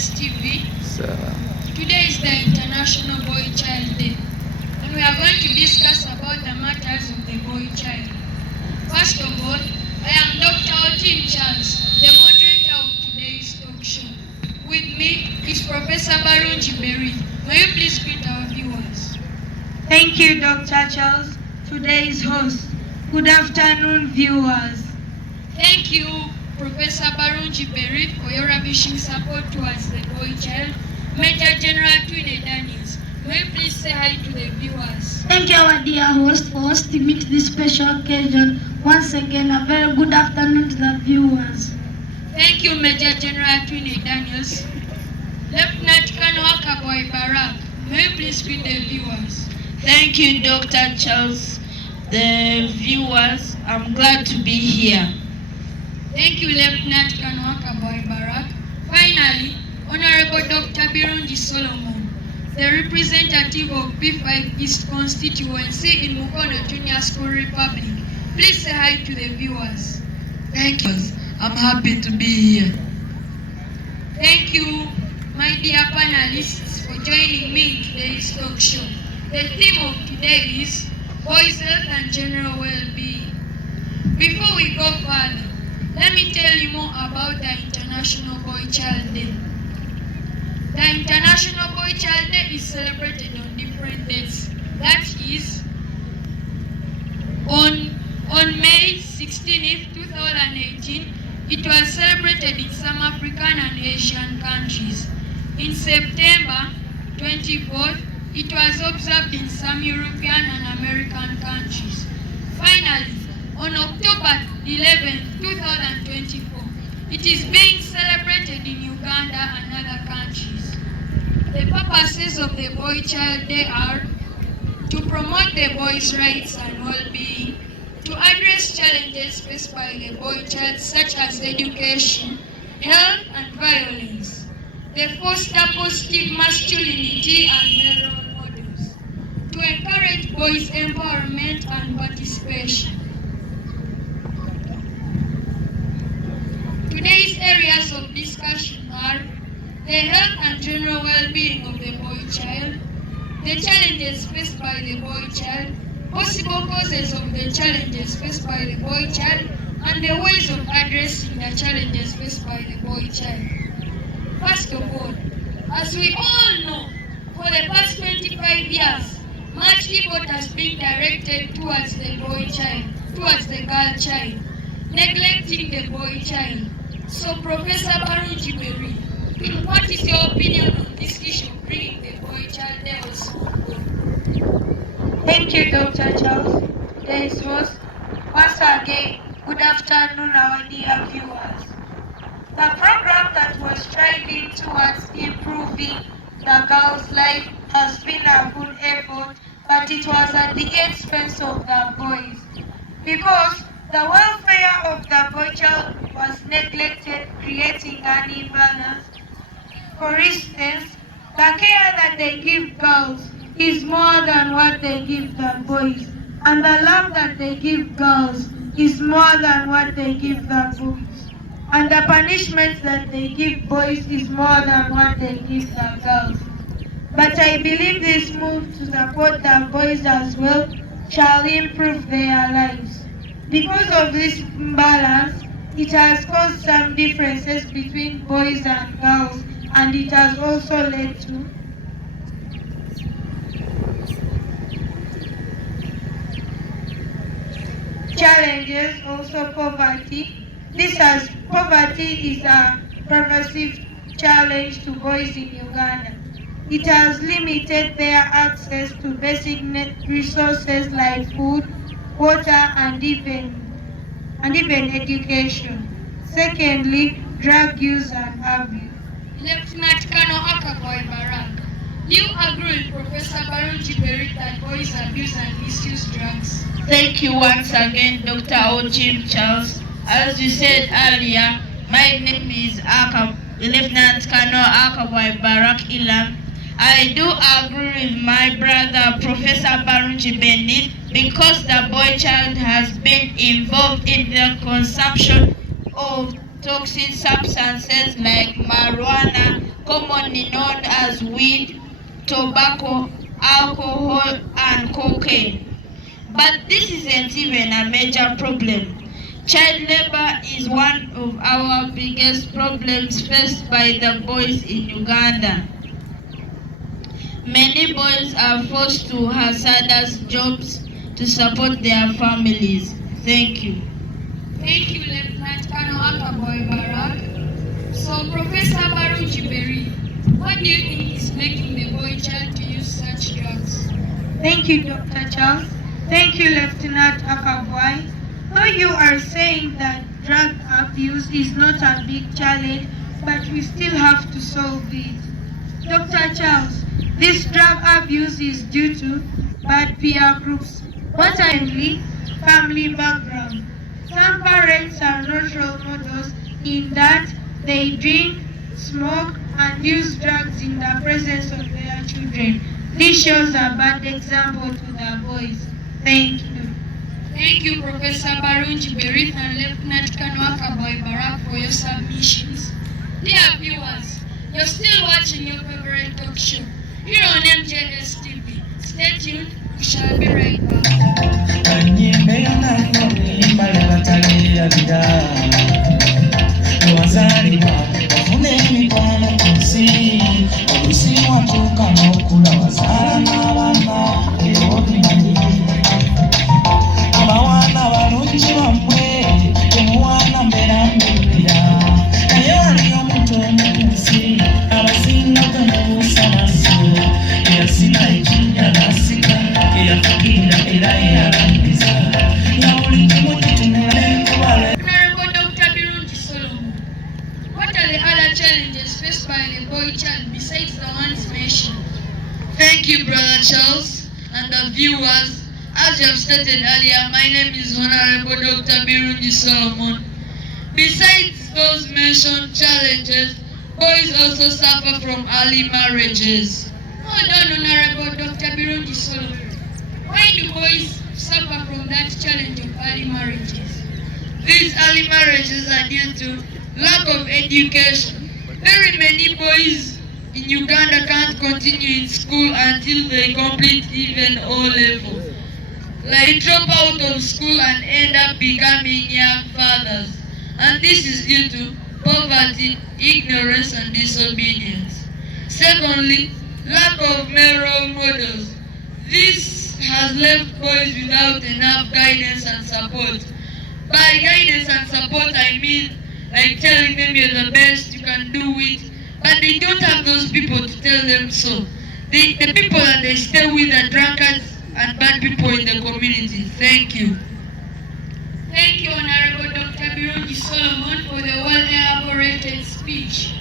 MJS TV. Today is the International Boy Child Day, and we are going to discuss about the matters of the boy child. First of all, I am Dr. Otim Charles, the moderator of today's talk show. With me is Professor Barunji Berry. May you please greet our viewers? Thank you, Dr. Charles. Today's host. Good afternoon, viewers. Thank you, Professor Barunji Berry, for your ravishing support towards the boy child. Major General Twine Daniels, may you please say hi to the viewers? Thank you, our dear host, for hosting me to this special occasion. Once again, a very good afternoon to the viewers. Thank you, Major General Twine Daniels. Lieutenant Colonel Akaboy Barak, may you please greet the viewers? Thank you, Dr. Charles. The viewers, I'm glad to be here. Thank you, Lieutenant Colonel Akaboy Barak. Finally, Honorable Dr. Birungi Solomon, the representative of B5 East constituency in Mukono Junior School Republic. Please say hi to the viewers. Thank you. I'm happy to be here. Thank you, my dear panelists, for joining me in today's talk show. The theme of today is Boys' Health and General Well-Being. Before we go further, let me tell you more about the International Boy Child Day. The International Boy Child Day is celebrated on different dates. That is, on May 16, 2018, it was celebrated in some African and Asian countries. In September 24th, it was observed in some European and American countries. Finally, on October 11, 2024, it is being celebrated in Uganda and other countries. The purposes of the Boy Child Day are to promote the boys' rights and well-being, to address challenges faced by the boy child such as education, health, and violence. They foster positive masculinity and male role models, to encourage boys' empowerment and participation. Today's areas of discussion are the health and general well-being of the boy child, the challenges faced by the boy child, possible causes of the challenges faced by the boy child, and the ways of addressing the challenges faced by the boy child. First of all, as we all know, for the past 25 years, much effort has been directed towards the boy child, towards the girl child, neglecting the boy child. So, Professor Barunji Berry, what is your opinion on this issue of bringing the boy child there also? Thank you, Dr. Charles. Today's host. Once again, good afternoon, our dear viewers. The program that was striving towards improving the girls' life has been a good effort, but it was at the expense of the boys, because the welfare of the boy child was neglected, creating an imbalance. For instance, the care that they give girls is more than what they give the boys, and the love that they give girls is more than what they give the boys, and the punishment that they give boys is more than what they give the girls. But I believe this move to support the boys as well shall improve their lives. Because of this imbalance, it has caused some differences between boys and girls, and it has also led to challenges, also poverty. Poverty is a pervasive challenge to boys in Uganda. It has limited their access to basic resources like food, water, and even education. Secondly, drug use and abuse. Lieutenant Colonel Akaboy Barak, do you agree with Professor Barunji Berry that boys abuse and misuse drugs? Thank you once again, Dr. Otim Charles. As you said earlier, my name is Lieutenant Colonel Akaboy Barak Ilam. I do agree with my brother, Professor Barunji Berry, because the boy child has been involved in the consumption of toxic substances like marijuana, commonly known as weed, tobacco, alcohol, and cocaine. But this isn't even a major problem. Child labor is one of our biggest problems faced by the boys in Uganda. Many boys are forced to hazardous jobs to support their families. Thank you. Thank you, Lieutenant Colonel Akaboy Barak. So, Professor Barunji Berry, what do you think is making the boy child to use such drugs? Thank you, Dr. Charles. Thank you, Lieutenant Akaboy. Though you are saying that drug abuse is not a big challenge, but we still have to solve it. Dr. Charles, this drug abuse is due to bad peer groups, importantly, family background. Some parents are not role models in that they drink, smoke, and use drugs in the presence of their children. This shows a bad example to the boys. Thank you. Thank you, Professor Barunji Berry and Lieutenant Colonel Akaboy Barak for your submissions. Dear viewers, you're still watching your favorite talk show here on MJS TV. Stay tuned, we shall be right back. Thank you, Brother Charles, and the viewers. As you have stated earlier, my name is Honorable Dr. Birungi Solomon. Besides those mentioned challenges, boys also suffer from early marriages. Hold on, Honorable Dr. Birungi Solomon. Why do boys suffer from that challenge of early marriages? These early marriages are due to lack of education. Very many boys in Uganda can't continue in school until they complete even O level. They drop out of school and end up becoming young fathers. And this is due to poverty, ignorance, and disobedience. Secondly, lack of male role models. This has left boys without enough guidance and support. By guidance and support, I mean like telling them you're the best, you can do it, but they don't have those people to tell them so. The people that they stay with are drunkards and bad people in the community. Thank you. Thank you, Honorable Dr. Birungi Solomon, for the well-elaborated speech.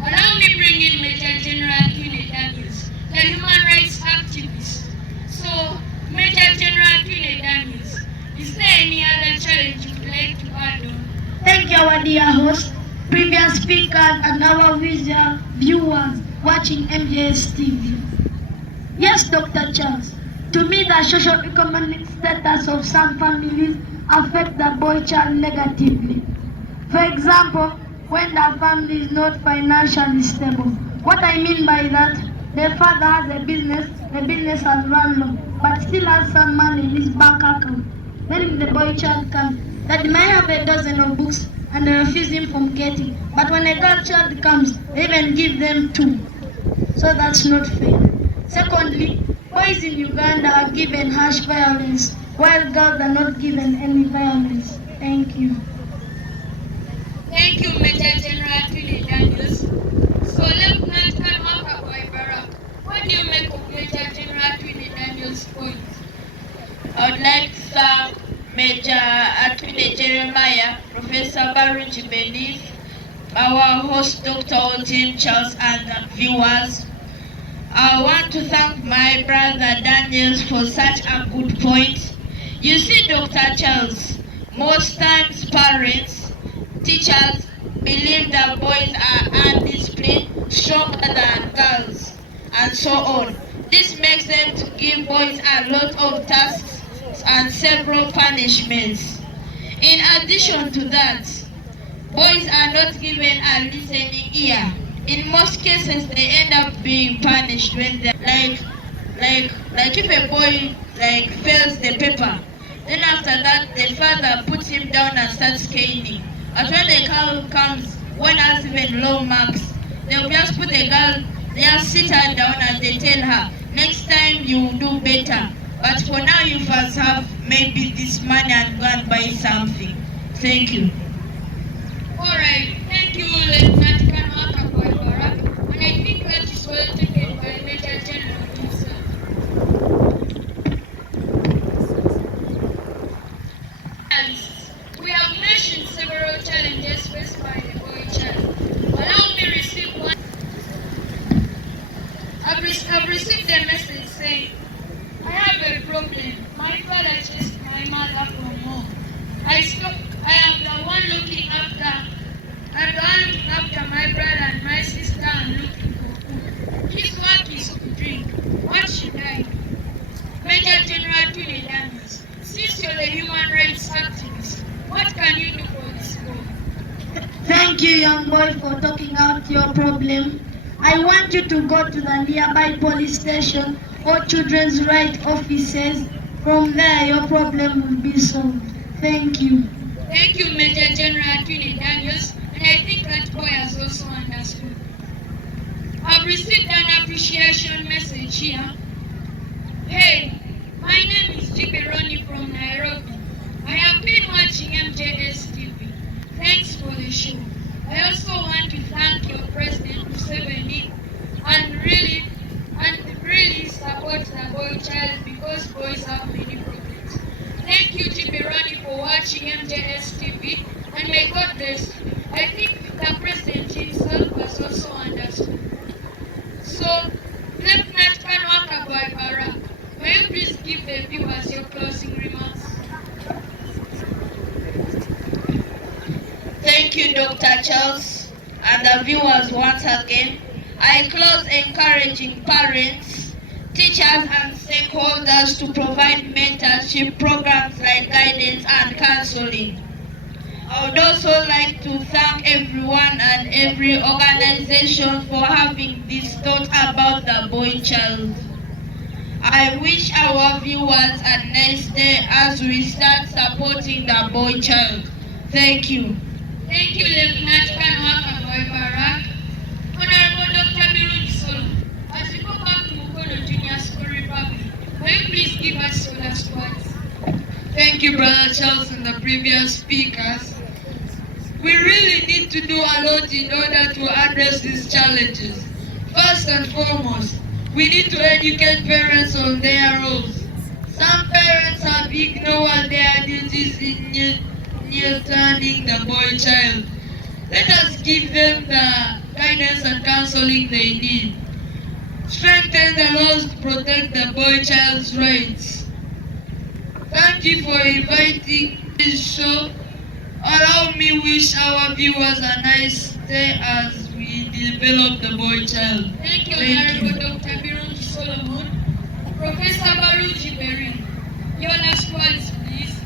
Allow me bring in Major General Twine Daniels, the human rights activist. So, Major General Twine Daniels, is there any other challenge you would like to add on? Thank you, our dear host, previous speakers, and our viewers watching MJS TV. Yes, Dr. Charles. To me, the socio-economic status of some families affect the boy child negatively. For example, when the family is not financially stable. What I mean by that, the father has a business, the business has run low, but still has some money in his bank account. Then if the boy child comes, that might have a dozen of books and they refuse him from getting. But when a girl child comes, they even give them 2. So that's not fair. Secondly, boys in Uganda are given harsh violence, while girls are not given any violence. Thank you. Thank you, Major General Twine Daniels. So, Lieutenant Colonel Akaboy Barak, what do you make of Major General Twine Daniels' point? I would like to thank Major Atwine Jeremiah, Professor Barunji Berry, our host Dr. Otim Charles, and the viewers. I want to thank my brother Daniels for such a good point. You see, Dr. Charles, most times parents, teachers believe that boys are undisciplined, stronger than girls, and so on. This makes them to give boys a lot of tasks and several punishments. In addition to that, Boys are not given a listening ear. In most cases, they end up being punished when they like if a boy fails the paper, then after that the father puts him down and starts caning. But when the girl comes, one has even low marks, they'll just put the girl, they'll sit her down and they tell her, next time you will do better. But for now you first have maybe this money and go and buy something. Thank you. Alright, thank you, Lieutenant Colonel Akaboy-Barak, and I think that is well taken by Major General himself. We have mentioned several challenges faced by the boy child. Allow me to receive one. I've received a message saying, I have a problem. My father chased my mother from home. I am the one looking after my brother and my sister and looking for food. His work is to drink. What should I do? Major General Twilly Daniels, since you're the human rights activist, what can you do for this boy? Thank you, young boy, for talking out your problem. I want you to go to the nearby police station or children's rights offices. From there, your problem will be solved. Thank you. Thank you, Major General Twilly Daniels, and I think that boy has also understood. I've received an appreciation message here. Hey, my name is Jiberoni from Nairobi. I have been watching MJS TV. Thanks for the show. I also want to thank your President Museveni and really support the boy child because boys have many problems. Thank you, Jiberoni, for watching MJS TV, and may God bless you. I think the President himself has also understood. So, Lieutenant Colonel Akaboy-Barak, may you please give the viewers your closing remarks? Thank you, Dr. Charles, and the viewers once again. I close encouraging parents, teachers and stakeholders to provide mentorship programs like guidance and counseling. I would also like to thank everyone and every organization for having this thought about the boy child. I wish our viewers a nice day as we start supporting the boy child. Thank you. Thank you, Lieutenant Colonel Akaboy-Barak. Honorable Dr. Birungi Solo, as we go back to Mukono Junior School Republic, may you please give us your last words? Thank you, Brother Charles and the previous speakers. We really need to do a lot in order to address these challenges. First and foremost, we need to educate parents on their roles. Some parents have ignored their duties in nurturing the boy child. Let us give them the guidance and counseling they need. Strengthen the laws to protect the boy child's rights. Thank you for inviting this show. Allow me wish our viewers a nice day as we develop the boy child. Thank you, Honorable Dr. Birungi Solomon. Professor Baruji Berin, your last words, please.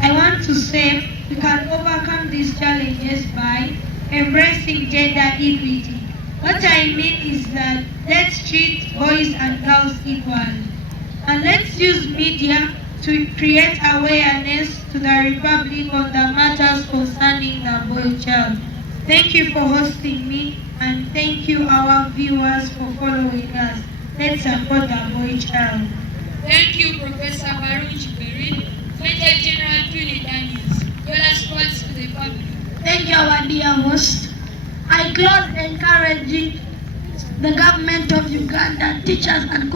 I want to say we can overcome these challenges by embracing gender equity. What I mean is that let's treat boys and girls equally. And let's use media to create awareness to the Republic on the matters concerning the boy child. Thank you for hosting me, and thank you our viewers for following us. Let's support the boy child. Thank you, Professor Baruji Berin. Major General Twilly Daniels, your last words to the public. Thank you, our dear host. I close encouraging the government of Uganda, teachers and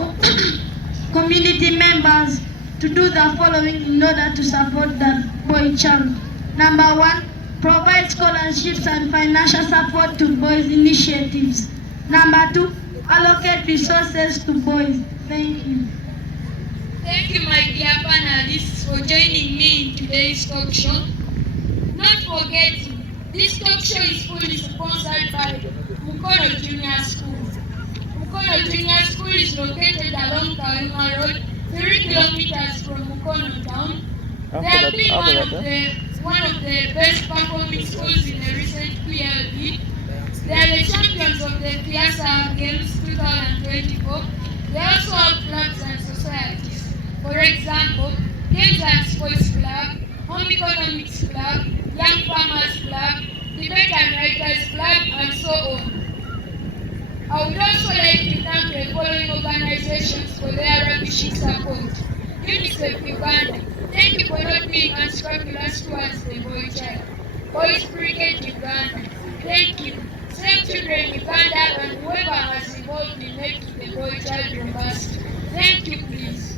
community members to do the following in order to support the boy child. Number 1, provide scholarships and financial support to boys initiatives. Number 2, allocate resources to boys. Thank you. Thank you, my dear panelists, for joining me in today's talk show. Not forgetting, this talk show is fully sponsored by Mukono Junior School. Mukono Junior School is located along Kawuku Road, 3 kilometers from Mukono town. They have been one of the best performing schools in the recent PLE. They are the champions of the Fiasa Games 2024. They also have clubs and societies. For example, Games and Sports Club, Home Economics Club, Young Farmers Club, Debate and Writers Club, and so on. I would also like to thank the following organizations for their unwavering support. UNICEF Uganda, thank you for not being unscrupulous towards the boy child. Boys Brigade Uganda, thank you. Save Children Uganda and whoever has involved in making the boy child robust. Thank you, please.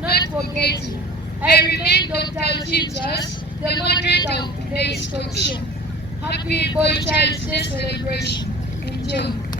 Not forgetting, I remain Dr. Jesus, the moderator of today's talk show. Happy Boy Child's Day celebration. Enjoy.